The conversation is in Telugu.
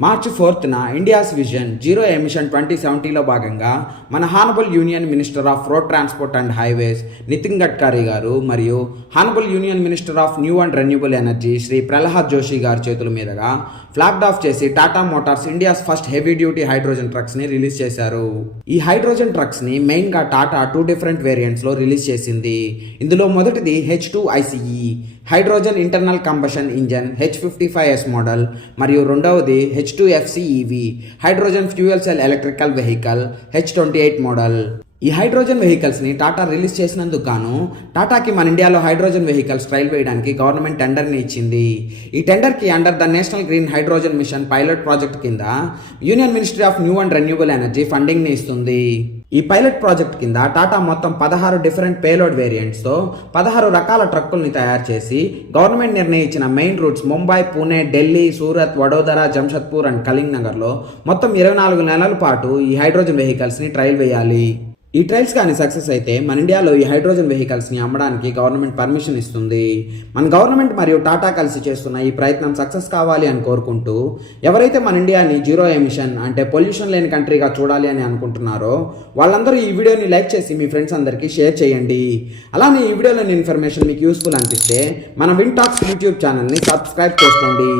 మార్చి 4న ఇండియాస్ విజన్ జీరో ఎమిషన్ 2070లో భాగంగా మన honourable union minister of road transport and highways Nitin Gadkari గారు మరియు honourable union minister of new and renewable energy Shri Pralhad Joshi గారి చేతుల మీదుగా ఫ్లాగ్ ఆఫ్ చేసి Tata Motors India's first heavy duty hydrogen trucks ని రిలీజ్ చేశారు. ఈ హైడ్రోజన్ ట్రక్స్ ని మెయిన్ గా టాటా 2 డిఫరెంట్ వేరియంట్స్ లో రిలీజ్ చేసింది. ఇందులో మొదటిది H2ICE hydrogen internal combustion engine H55S model మరియు రెండవది H2FCEV hydrogen fuel cell electrical vehicle H28 model. ఈ హైడ్రోజన్ వెహికల్స్ని టాటా రిలీజ్ చేసినందుకు గాను టాటాకి మన ఇండియాలో హైడ్రోజన్ వెహికల్స్ ట్రయల్ వేయడానికి గవర్నమెంట్ టెండర్ని ఇచ్చింది. ఈ టెండర్కి under the national green hydrogen mission pilot project కింద union ministry of new and renewable energy ఫండింగ్ని ఇస్తుంది. ఈ పైలట్ ప్రాజెక్ట్ కింద టాటా మొత్తం 16 డిఫరెంట్ పేలోడ్ వేరియంట్స్తో 16 రకాల ట్రక్కుల్ని తయారు చేసి గవర్నమెంట్ నిర్ణయించిన main routes Mumbai, Pune, Delhi, Surat, Vadodara, Jamshedpur and కళింగ్ నగర్లో మొత్తం 24 నెలల పాటు ఈ హైడ్రోజన్ వెహికల్స్ని ట్రయల్ వేయాలి. ఈ ట్రయల్స్ కానీ సక్సెస్ అయితే మన ఇండియాలో ఈ హైడ్రోజన్ వెహికల్స్ని అమ్మడానికి గవర్నమెంట్ పర్మిషన్ ఇస్తుంది. మన గవర్నమెంట్ మరియు టాటా కలిసి చేస్తున్న ఈ ప్రయత్నం సక్సెస్ కావాలి అని కోరుకుంటూ, ఎవరైతే మన ఇండియాని జీరో ఎమిషన్ అంటే పొల్యూషన్ లేని కంట్రీగా చూడాలి అని అనుకుంటున్నారో వాళ్ళందరూ ఈ వీడియోని లైక్ చేసి మీ ఫ్రెండ్స్ అందరికీ షేర్ చేయండి. అలానే ఈ వీడియోలోని ఇన్ఫర్మేషన్ మీకు యూస్ఫుల్ అనిపిస్తే మన విన్ టాక్స్ యూట్యూబ్ ఛానల్ని సబ్స్క్రైబ్ చేసుకోండి.